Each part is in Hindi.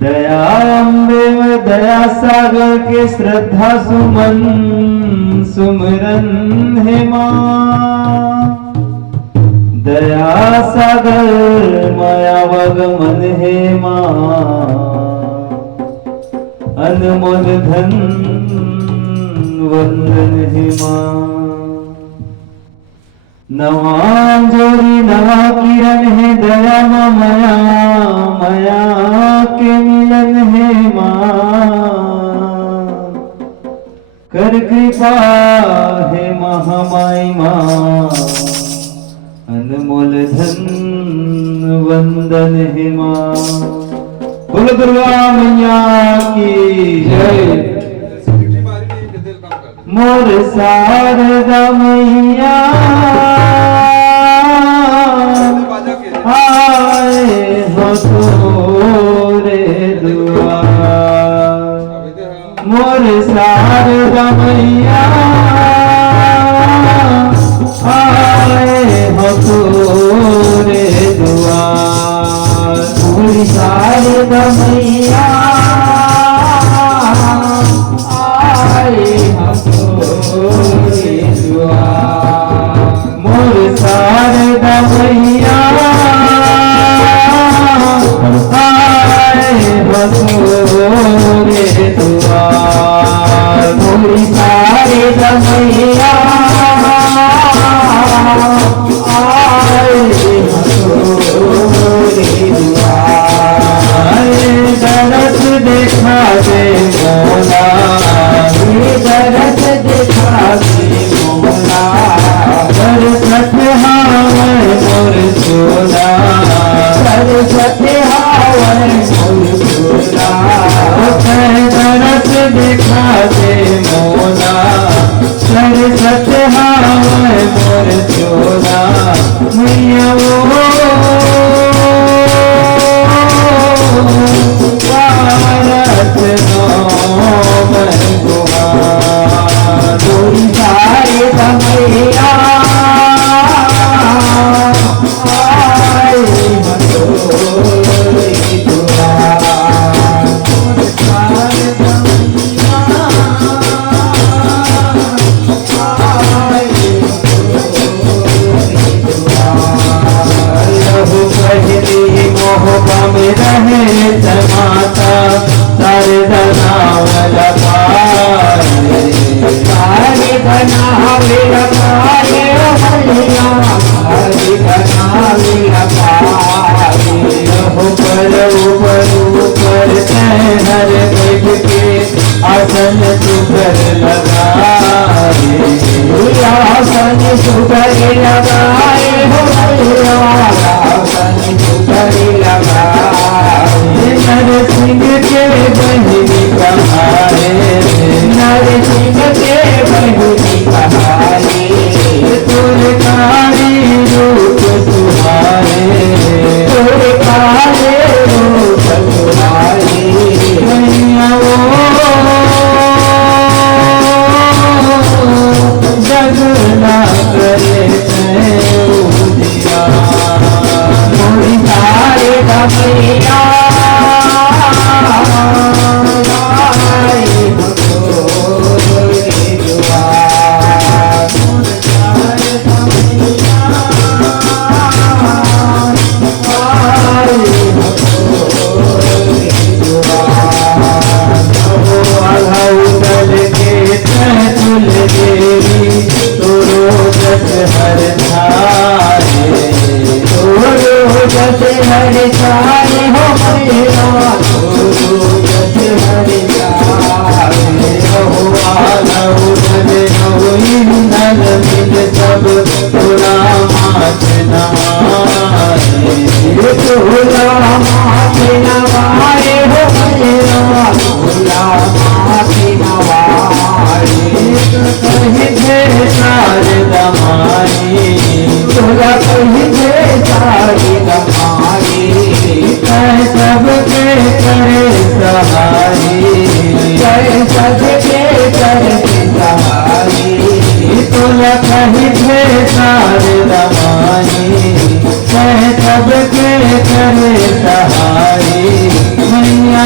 दया अम्बे में दया सागर के श्रद्धा सुमन सुमरन है माँ। दया सागर माया वगमन है माँ। अनमोल धन वंदन है माँ। नवा जोरी नवा किरण है दया माया माया के मिलन है माँ। कर कृपा है महामाई माँ। अनमोल धन वंदन है माँ। बोलो दुर्गा मैया की जय। मोर शारदा मैया आए हो तोरे दुआर। मोर शारदा मैया आए हो तोरे दुआर। मोर शारदा मैया मोर शारदा मैया आए हो तोरे दुआर। मोर शारदा मैया आए हो तोरे दुआर। दरस देखा दे मोला दरस देखा दे मोला। सरस्वत हावै मोर चोला सरस्वत हावै मोर चोला। दरस देखा दे मोला सरस्वत हावै मोर चोला। मैया वो भारत नो मैं गुहार। तोरी शारदा मैया आए हो तोरे दुआर। शारदा मैया आए हो तोरे दुआर। लहु पहली मोहबा में रहे माता शारदा नाम लगाए। शारदा नाम लगाए मैया शारदा नाम लगाए। ऊपर ऊपर ऊपर हर बैठ के आसन सुपर लगाए। आसन सुपर लगाए हो मैया आसन सुपर लगाए। नरसिंह के बहिनी कहारे नरसिंह के बहिनी कहारे। तोरे कारी रूप सुहारे तोरे काले रूप सुहारे। मैया वो जग ना करे उदिया। मोरी शारदा मैया हर चाहे हो मैया हर चाहे हो। आलऊ नल मिल सब तोरा माथ नवाए। तोरा माथ नवाए हो मैया तोरा माथ नवाए। कहीं दे शारदा माई तोरा कहीं दे शारदा माई। सबके करे सहारी सबके करे सहारी। तोरा कहीं दे शारदा माई सबके करे सहारी। मैया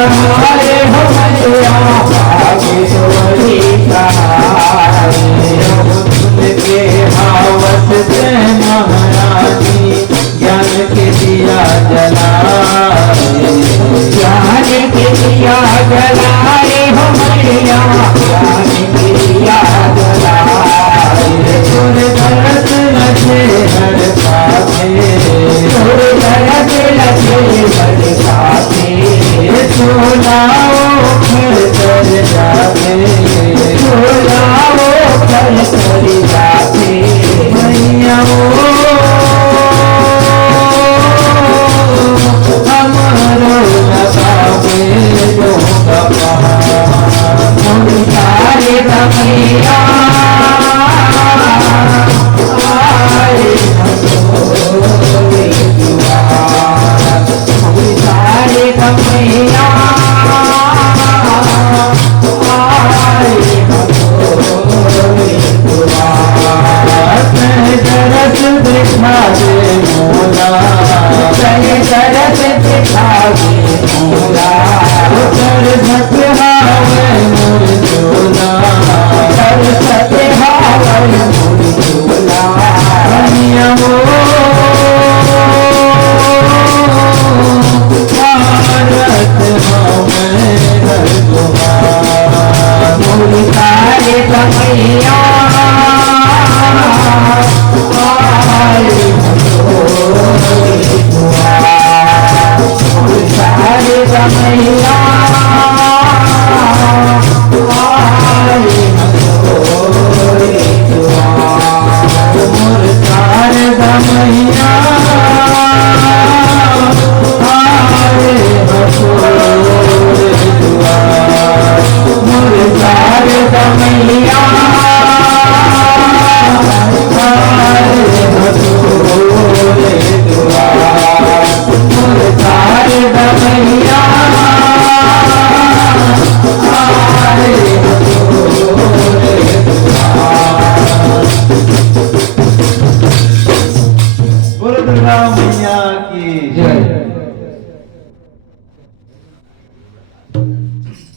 सहारे हो मैया बागेश्वरी सहारे उनके हावस से महारानी ज्ञान के दिया जलाए ज्ञान के दिया जलाए हो मैया ज्ञान के दिया जलाए तुर दरस लगे हर पासे तुर दरस लगे हर पासे सुनाओ फिर कर जाते सुनाओ फिर कर जाते मैया हमारो लगावे जो सारे कमिया आए सारे कमिया